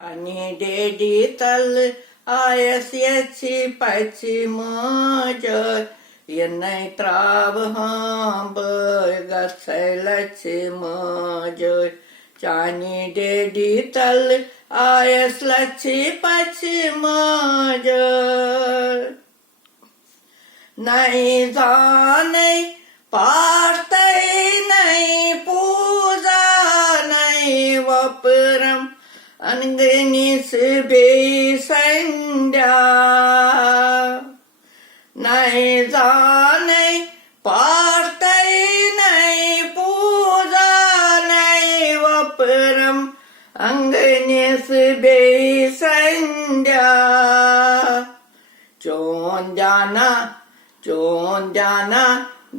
Ani dedi tal ayasyaci paci mojo yenai travaham gaselaci mojo Chani dedi tal ayaslaci paci mojo Nai zanai partai nai puja nai vaparam Angenis besandya Nai zanai partai nai puja nai vaparam Angenis besandya Chondana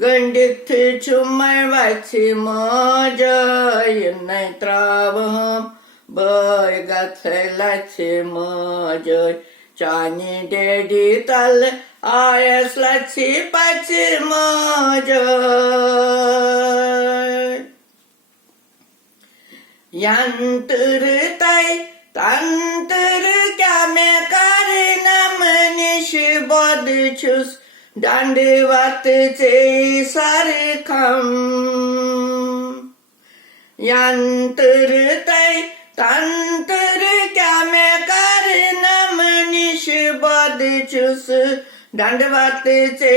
Gandit chumai vachi moja Yenai travaham Băi gățelați măjăi Chani dedi tal Ayaslați paci măjăi Yantırtay Tantır kame karinam Nishi bodchus Dandivat ce sarkam Yantırtay Tantır kame karinam Nishi bodchus Dandivat ce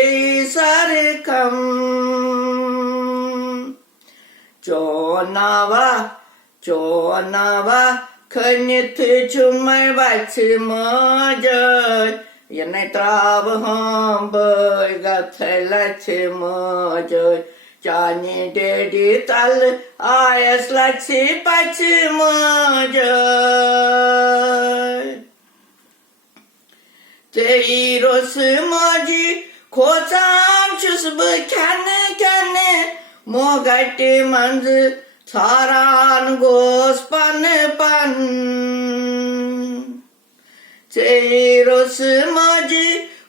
sarkam Chonava Khanit chumai vachi măjăi Yenai travaham băi gățelați măjăi Chani dedi tal ayaslați paci măjăi Teiros măji Koçam çus bă kane Mogati manz Saran gospan pan Teiros măji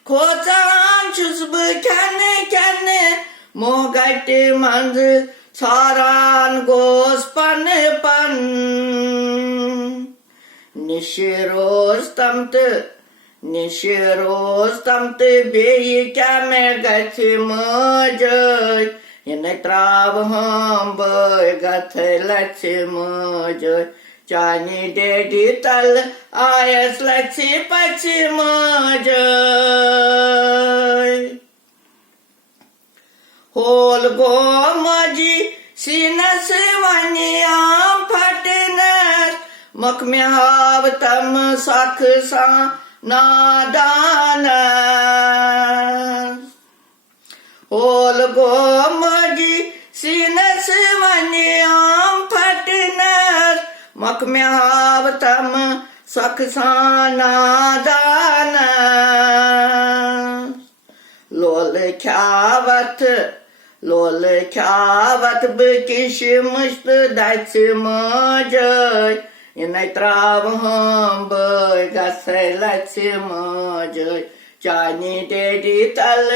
Koçam çus bă kane Mogati manz Saran gospan pan Nishiros tamtı beyi kame gachi măjăi Yenai travaham băi gățelați măjăi Chani dedi tal ayaslați paci măjăi Holgo măji sinas vani am patinas Makme havtam saksa nadanas Holgo măji sinas vani am patinas Makme havtam saksa nadanas Lol khavat bkishmist dachi măjăi Yenai travaham băi gățelați măjăi Chani dedi tal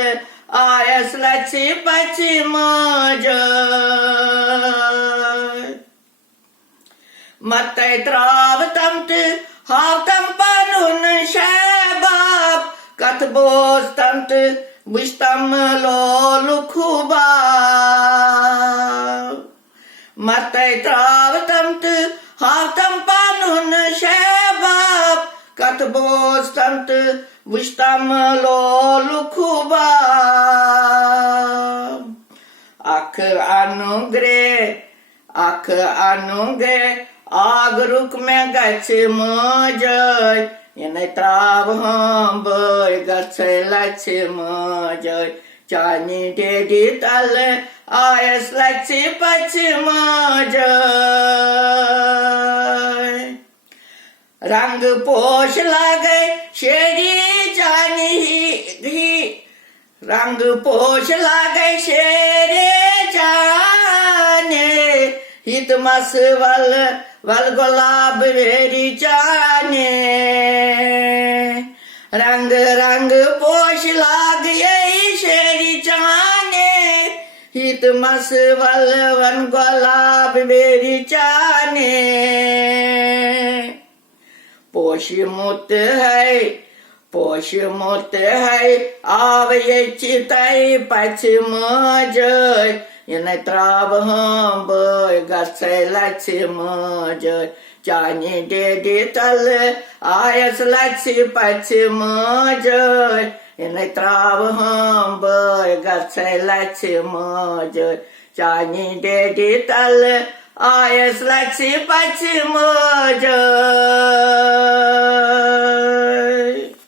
ayaslați paci măjăi Matai travatamtı havtam panun şebab Katbostamtı Bıştam lolu kubab Matai travatamtı havtam panun şebab Katbostamtı Bıştam lolu kubab Ak anugre Agruk me gachi măjăi Yenai travaham băi gățelați măjăi Chani dedi tal ayaslați paci măjăi Rang poș lagăi șeri chani Rang poș lagăi șeri chani Hitmas val golab veri chani Rang poș lagăi șeri chani Hitmas val golab veri chani पोशी मुत है पोशी मुत है आव ये चिताई पश्चिम जय इन त्राव हम बय गसे लक्ष्म जय चानी daddy तल आयस लक्ष्य पश्चिम जय इन त्राव हम बय गसे लक्ष्म जय चानी डेडी तल आयस लक्ष्य पश्चिम जय